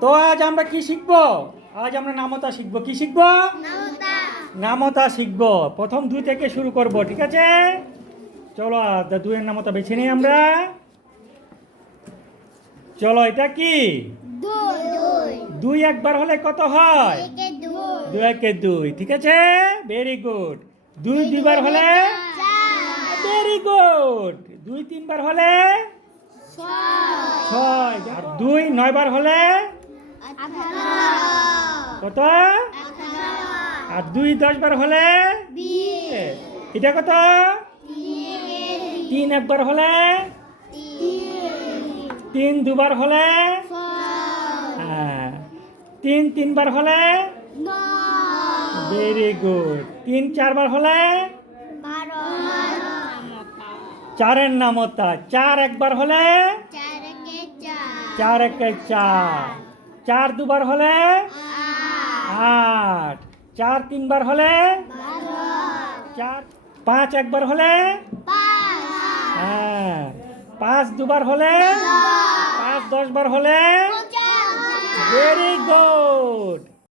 তো আজ আমরা কি শিখবো? আজ আমরা নামতা শিখবো। কি শিখবো? নামতা শিখবো। প্রথম 2 থেকে শুরু করব, ঠিক আছে? চলো 2 এর নামতা বেছে নিই আমরা। চলো, এটা কি? 2 একবার হলে কত হয়? 2 একে 2, ঠিক আছে? Very good. 2 দুইবার হলে? Very good. 2 তিনবার হলে? 6। আর 2 9 বার হলে? কত? আর 2 10 বার হলে? এটা কত? 3 একবার হলে? 3 দুবার হলে? হ্যাঁ। 3 তিনবার হলে? Very good. 3 4 বার হলে? 4 এর নামতা। 4 একবার হলে? 4 একে 4। 4 দুবার হলে? 8। 4 তিনবার হলে? 4। 5 একবার হলে? হ্যাঁ। 5 দুবার হলে? 5 10 বার হলে? Very good.